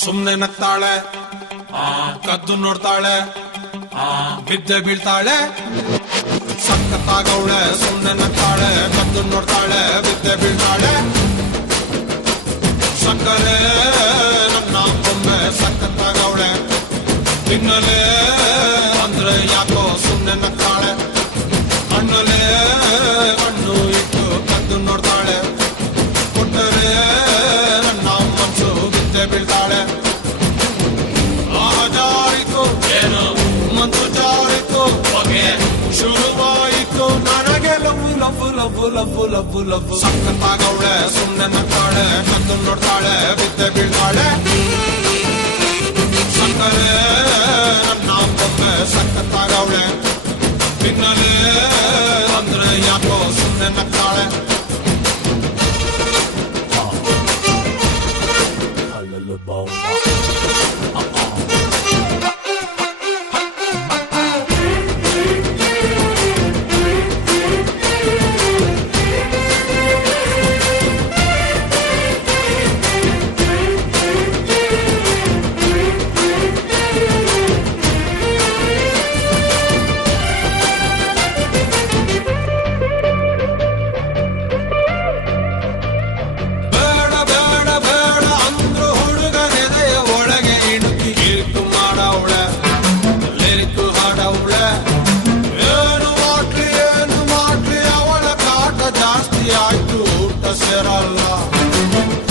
ಸುಮ್ನೆ ನಗ್ತಾಳೆ, ಕದ್ದು ನೋಡ್ತಾಳೆ, ಬಿದ್ದೆ ಬೀಳ್ತಾಳೆ. ಸಕ್ಕತ್ತಾಗವಳೆ, ಸುಮ್ನೆ ನಗ್ತಾಳೆ, ಕದ್ದು ನೋಡ್ತಾಳೆ, ಬಿದ್ದೆ ಬೀಳ್ತಾಳೆ. ಸಕ್ಕರೆ ನನ್ನ ಬೊಮ್ಮೆ ಸಕ್ಕತ್ತಾಗವಳೆ, ತಿನ್ನಲೆ ಅಂದ್ರೆ ಯಾಕೋ ಸುಮ್ನೆ ನಗ್ತಾಳೆ. ಹಣ್ಣಲೆ ಹಣ್ಣು ಇಟ್ಟು ಕದ್ದು ನೋಡ್ತಾಳೆ, ಕೊಟ್ಟರೆ ನನ್ನ ಮನಸ್ಸು ಬಿದ್ದೆ ಬೀಳ್ತಾಳೆ. ಜಾರಿತು ಏನು ಮಂತು ಜಾರಿತು, ಹೊಗೆ ಶುರುವಾಯಿತು ನನಗೆ love love love love love love. ಸಕ್ಕತ್ತಾಗವಳೆ, ಸುಮ್ನೆ ನಗ್ತಾಳೆ, ಕದ್ದು ನೋಡ್ತಾಳೆ, ಬಿದ್ದೆ ಬೀಳ್ತಾಳೆ. ಸಕ್ಕರೆ ನನ್ನ ಬೊಮ್ಮೆ ಸಕ್ಕತ್ತಾಗವಳೆ, ತಿನ್ನಲೆ ಅಂದ್ರೆ ಯಾಕೋ ಸುಮ್ನೆ ನಗ್ತಾಳೆ.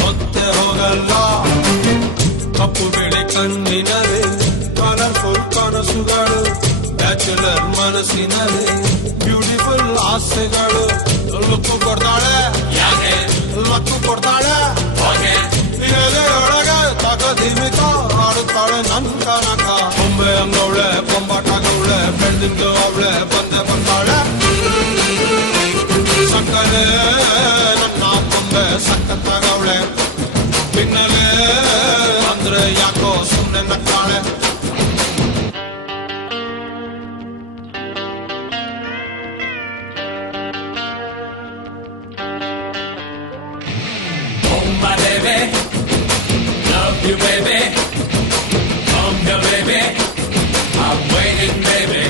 ಮತ್ತೆ ಹೋಗಲ್ಲ ಕಪ್ಪು ಬಿಳಿ ಕಣ್ಣಿನವೇ, ಕಲರ್ಫುಲ್ ಕನಸುಗಳು, ಬ್ಯಾಚುಲರ್ ಮನಸ್ಸಿನವೇ, ಬ್ಯೂಟಿಫುಲ್ ಆಸೆಗಳು. ಲುಕ್ಕು ಕೊಡ್ತಾಳೆ, ಲಕ್ಕು ಕೊಡ್ತಾಳೆ, ಎದೆಯೊಳಗೆ ತಗದಿಮಿತ ಆಡುತ್ತಾಳೆ ನನ್ ಕನಕ. ಬೊಂಬೆ ಅಂಗವಳೆ, ಬೊಂಬಾಟಾಗವಳೆ, ಬೆಳೆದಿಂದು ಅವಳೆ ಬಂದೆ ಬಂದಾಳೆ. ಸಕ್ಕರೆ ನನ್ನ ಬೊಂಬೆ ಸಕ್ಕತ್ತಾಗವಳೆ, ತಿನ್ನಲೆ ಅಂದ್ರೆ ಯಾಕೋ ಸುಮ್ನೆ ನಗ್ತಾಳೆ. Oh my baby, love you baby, come here baby, I'm waiting baby.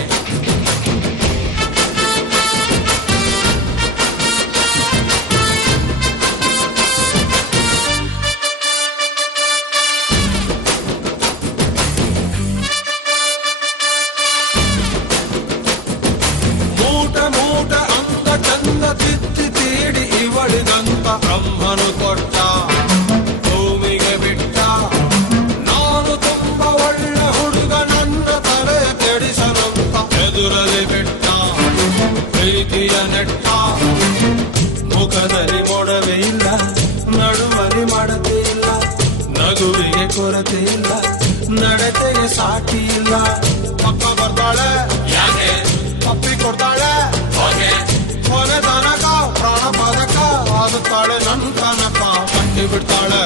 ಬ್ರಹ್ಮನು ಕೊಟ್ಟ, ಭೂಮಿಗೆ ಬಿಟ್ಟ, ನಾನು ತುಂಬ ಒಳ್ಳೆ ಹುಡುಗ, ನನ್ನ ತಲೆ ಕೆಡಿಸಲುಂತ ಎದುರಲ್ಲಿ ಬಿಟ್ಟ. ಪ್ರೀತಿಯ ನೆಟ್ಟ, ಮುಖದಲ್ಲಿ ಮೊಡವೆ ಇಲ್ಲ, ನಡುವಲ್ಲಿ ಮಾಡತೆ ಇಲ್ಲ, ನಗುವಿಗೆ ಕೊರತೆ ಇಲ್ಲ, ನಡತೆಗೆ ಸಾಟಿ ಇಲ್ಲ. ಪಕ್ಕ ಬರ್ತಾಳೆ, ಯಾಕೆ ತಪ್ಪಿ ಕೊಡ್ತಾಳೆ, ಕೊನೆ ತನಕ ಪ್ರಾಣ ಪದಕ ಆಗುತ್ತಾಳೆ ನನ್ ಕನಕ. ಕಟ್ಟಿ ಬಿಡ್ತಾಳೆ